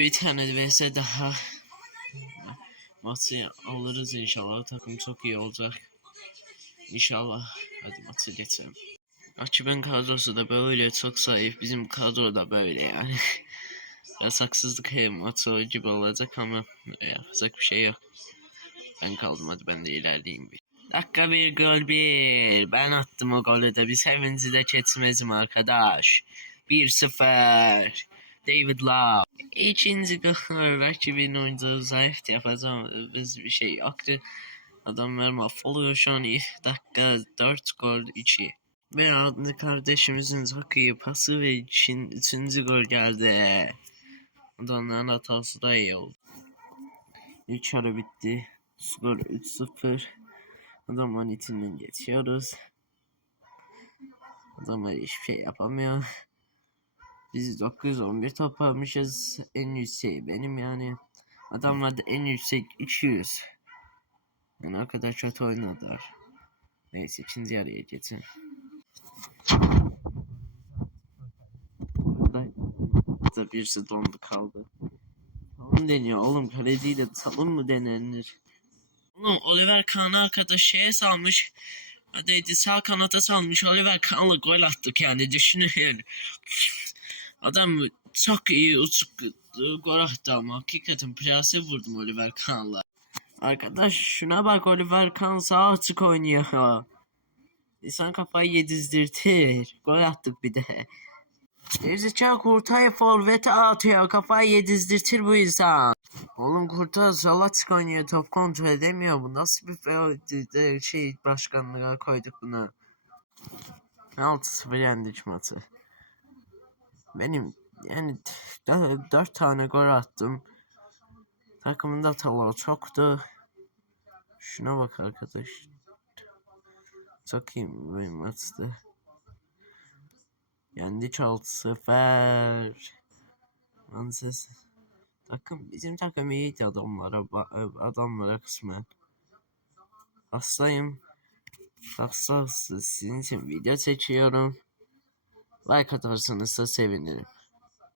Bir tane vs daha maçı alırız inşallah. Takım çok iyi olacak. İnşallah. Hadi maçı geçelim. Rakibin kadrosu da böyle çok zayıf. Bizim kadro da böyle yani. Biraz haksızlık hem maçı gibi olacak ama yapacak bir şey yok. Ben kaldım hadi ben de ilerleyeyim bir. Dakika bir gol bir. Ben attım o golü de. Bir sevinci de kesmezim arkadaş. 1-0. David Love. İkinci gol rakibin oyuncağı zayıf yapacağım. Biz bir şey yoktu. Adamlar mahvoluyor şu an. Dakika 4 gol 2. Ve adlı kardeşimizin çok iyi pası ve için, üçüncü gol geldi. Adamların hatası da iyi oldu. İlk yarı bitti. Skor 3-0. Adamların içinden geçiyoruz. Adamlar hiçbir şey yapamıyor. Biz 911 top almışız. En yüksek benim yani. Adamlar da en yüksek 200. Yani o kadar kötü oynadılar. Neyse ikinci yarıya geçelim. Burada da birisi dondu kaldı. Talım deniyor oğlum kaleciyle talım mı denenir? Oğlum Oliver Kahn'ı arkadaş şeye salmış. Hadi sağ kanata salmış Oliver Kahn'la gol attık yani düşünün. Adam çok iyi uçuk gol attı ama hakikaten plase vurdum Oliver Kahn'la. Arkadaş şuna bak Oliver Kahn sağ açık oynuyor. İnsan kafayı yedizdirtir. Gol attık bir de. Gerizekalı Kurtay forvete atıyor. Kafayı yedizdirtir bu insan. Oğlum Kurtay açık oynuyor. Top kontrol edemiyor. Bu nasıl bir şey başkanlığa koyduk bunu. 6-0 yendik maçı. Benim yani 4 tane gol attım. Takımın hataları çoktu. Şuna bak arkadaş. Çok iyi bir maçtı. Yendik 6-0. Ansız. Takım bizim takım iyiydi adamlara adamlara kısmen. Hastayım. Hasta sizin için video çekiyorum. Like atarsanız da sevinirim.